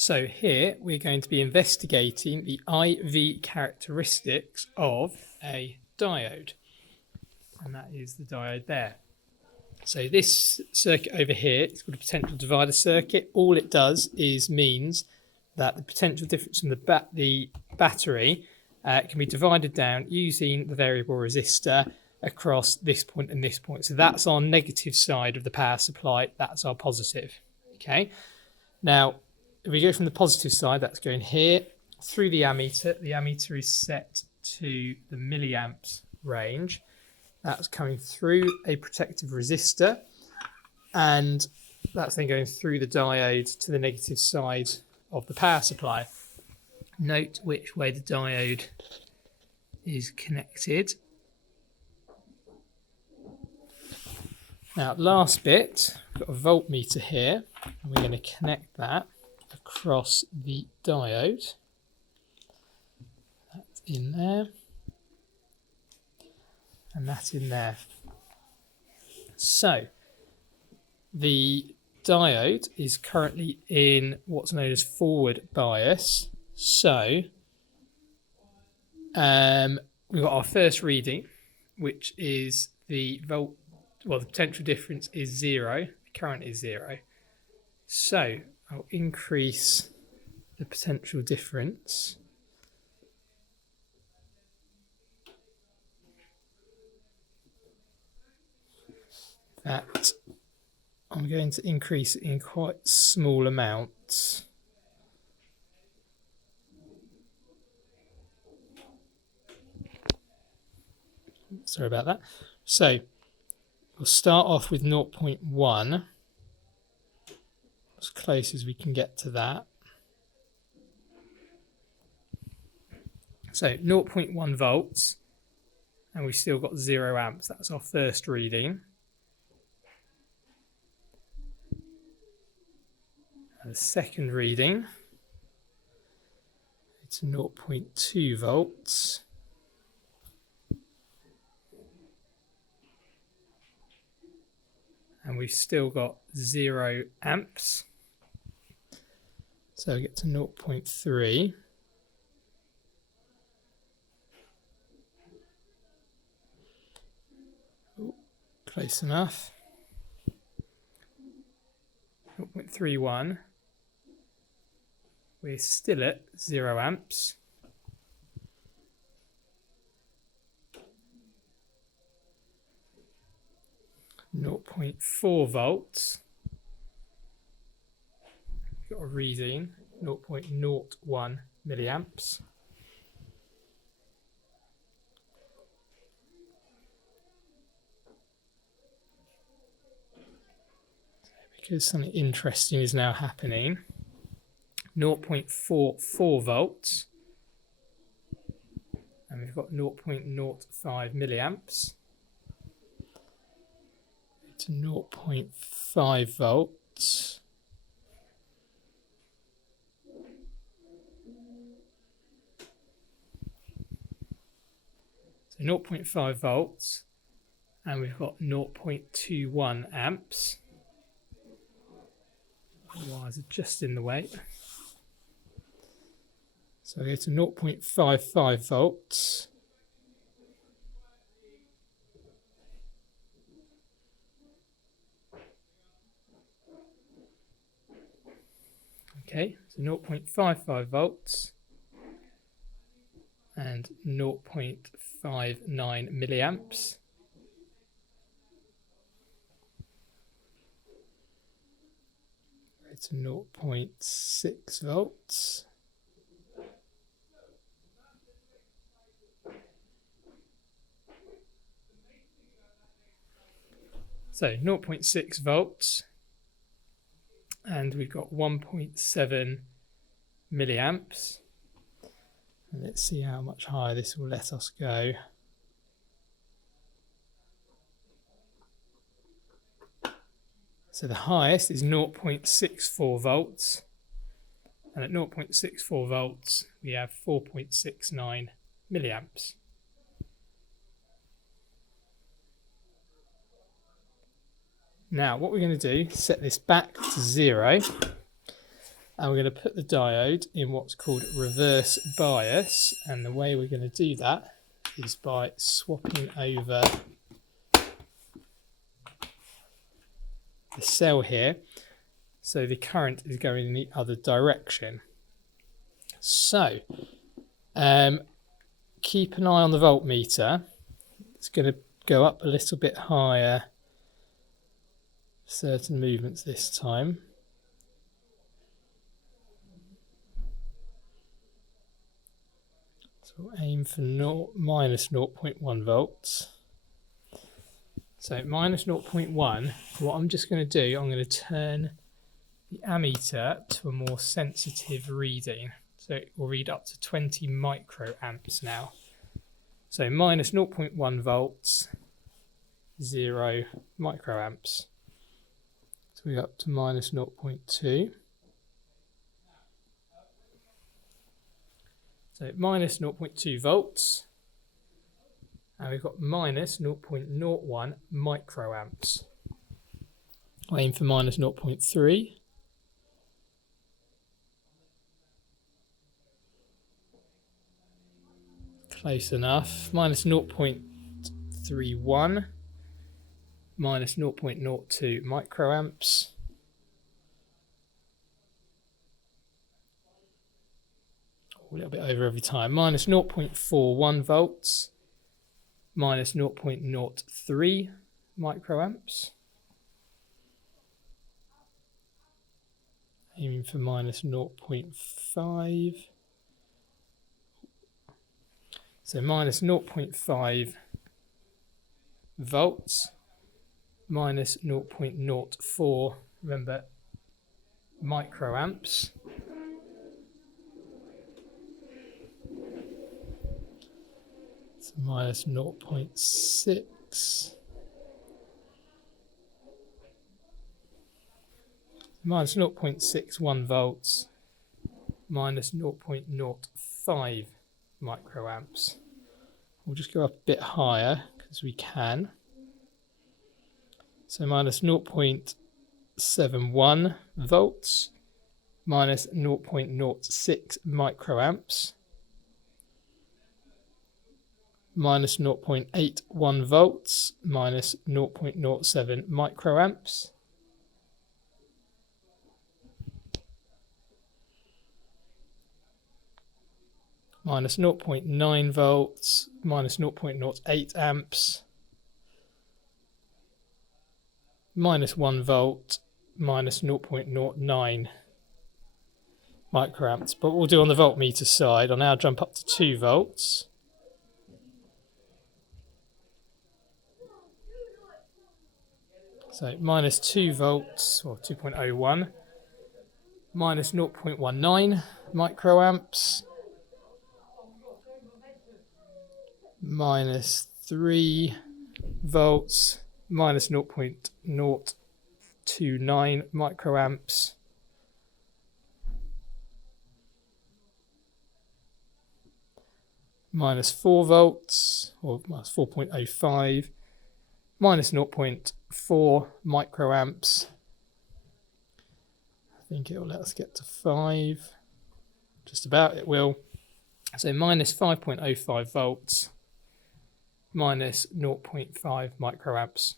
So here we're going to be investigating the IV characteristics of a diode, and that is the diode there. So this circuit over here is called a potential divider circuit. All it does is means that the potential difference from the battery can be divided down using the variable resistor across this point and this point. So that's our negative side of the power supply, that's our positive. Okay, now if we go from the positive side, that's going here through the ammeter. The ammeter is set to the milliamps range. That's coming through a protective resistor, and that's then going through the diode to the negative side of the power supply. Note which way the diode is connected. Now, last bit, we've got a voltmeter here, and we're going to connect that across the diode. That's in there. And that in there. So the diode is currently in what's known as forward bias. So we've got our first reading, which is the the potential difference is 0, the current is 0. So I'll increase the potential difference. That I'm going to increase it in quite small amounts. Sorry about that. So we'll start off with 0.1, as close as we can get to that. So 0.1 volts, and we've still got 0 amps. That's our first reading. And the second reading, it's 0.2 volts. And we've still got 0 amps. So we get to 0.3. Close enough. 0.31. We're still at 0 amps. .4 volts. Got a reading 0.01 milliamps. Because something interesting is now happening. 0.44 volts, and we've got 0.05 milliamps. To 0.5 volts. So 0.5 volts, and we've got 0.21 amps. The wires are just in the way. So I go to 0.55 volts. Okay, so 0.55 volts and 0.59 milliamps. It's 0.6 volts. So 0.6 volts. And we've got 1.7 milliamps. And let's see how much higher this will let us go. So the highest is 0.64 volts. And at 0.64 volts, we have 4.69 milliamps. Now, what we're going to do is set this back to 0. And we're going to put the diode in what's called reverse bias, and the way we're going to do that is by swapping over the cell here, so the current is going in the other direction. So keep an eye on the voltmeter. It's going to go up a little bit higher, certain movements this time. So we'll aim for minus 0.1 volts. So minus 0.1, what I'm just going to do, I'm going to turn the ammeter to a more sensitive reading. So it will read up to 20 microamps now. So minus 0.1 volts, 0 microamps. So we're up to minus 0.2. So minus 0.2 volts. And we've got minus 0.01 microamps. I'll aim for minus 0.3. Close enough. Minus 0.31. Minus 0.02 microamps. A little bit over every time. Minus 0.41 volts. Minus 0.03 microamps. Aiming for minus 0.5. So minus 0.5 volts. Minus 0.04, remember, microamps. So minus 0.6. Minus 0.61 volts. Minus 0.05 microamps. We'll just go up a bit higher because we can. So minus 0.71 volts, minus 0.06 microamps, minus 0.81 volts, minus 0.07 microamps, minus 0.9 volts, minus 0.08 amps, minus 1 volt, minus 0.09 microamps. But we'll do on the voltmeter side. I'll now jump up to 2 volts. So minus 2 volts, or 2.01, minus 0.19 microamps, minus 3 volts, minus 0.029 microamps, minus 4 volts, or minus 4.05, minus 0.4 microamps. I think it will let us get to 5. Just about, it will. So minus 5.05 volts, minus 0.5 microamps.